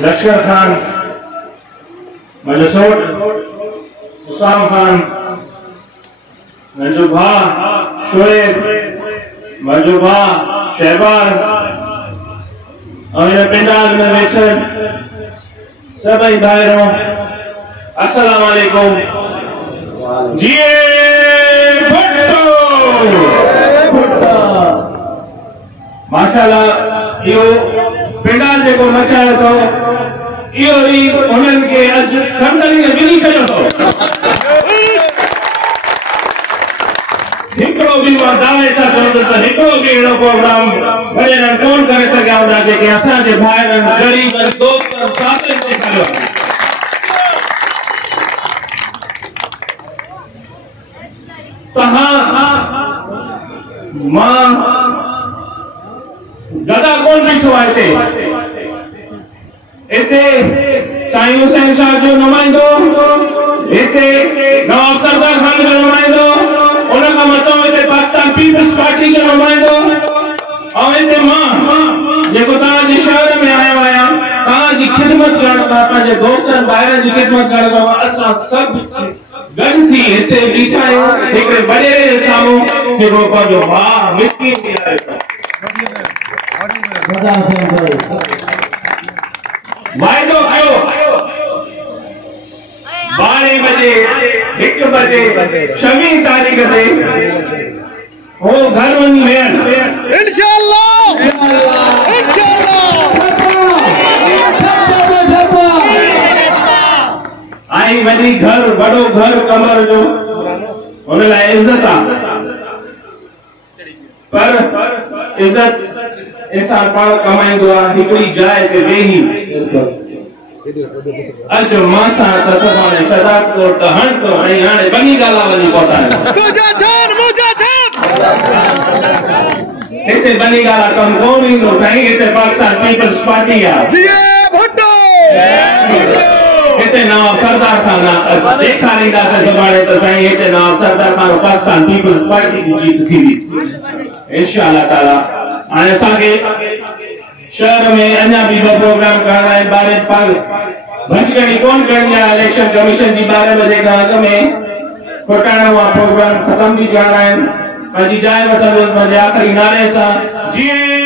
लश्कर खान, मजसूट, उसाम खान, मंजूभा, शोएब, मंजूभा, शहबाज, और पिंडाल में वेचन सभी भाइयों, अस्सलाम वालेकुम। जिए भुट्टो, माशाल्लाह यो पिंडाल जेको मचायो तो यो ही उन्हनि खे अॼु खंडणी में मिली छॾियो तो। हिकिड़ो बि मां दावे सां चवां त हिकिड़ो बि अहिड़ो प्रोग्राम भॼन कोन करे सघिया हूंदा जेके असांजे भाइरनि ग़रीबनि दोस्तनि साथियुनि खे कयो। तहां मां गदा कौन बीठो आहे इते साईं हुसैन शाह जो नुमाइंदो, इते नवाब सरदार खान जो नुमाइंदो, उन खां मथां इते पाकिस्तान पीपल्स पार्टी जो नुमाइंदो, और इते मां जेको तव्हांजे शहर में आयो आहियां तव्हांजी ख़िदमत करण लाइ पंहिंजे दोस्तनि ॿाहिरनि जी ख़िदमत करण लाइ असां सभु गॾु थी हिते बीठा आहियूं हिकिड़े वॾे जे साम्हूं जेको पंहिंजो भाउ मिस्किन थी आहे। वाइदो कयो 12 बजे 1 बजे 26 तारीख़ ते वो घर वञी वेहनि इंशाअल्लाह आई वॾी घर बड़ो घर कमर जो उन लाइ इज्जत आहे पर इज्जत इंसान पाण कमाईंदो आहे हिकिड़ी जाइ ते वेही अॼु मां सां त सुभाणे शदात कोट त हण तो ऐं हाणे बनी गाला वञी पहुता हिते बनी गाला कम कोन ईंदो साईं हिते पाकिस्तान पीपल्स पार्टी आहे हिते नवाब सरदार खान ॾेखारींदासीं सुभाणे त साईं हिते नवाब सरदार खान पाकिस्तान पीपल्स पार्टी जी जीत थींदी इंशाअल्लाह ताला। हाणे असांखे शहर में अञा बि ॿ प्रोग्राम करणा आहिनि 12 पाग भंजगणी कोन करणी आहे इलेक्शन कमीशन जी 12 बजे खां अॻु में खोटाइण वारा प्रोग्राम ख़तम बि करणा आहिनि। पंहिंजी जाइ वठंदुसि मुंहिंजे आख़िरी नारे सां जीअं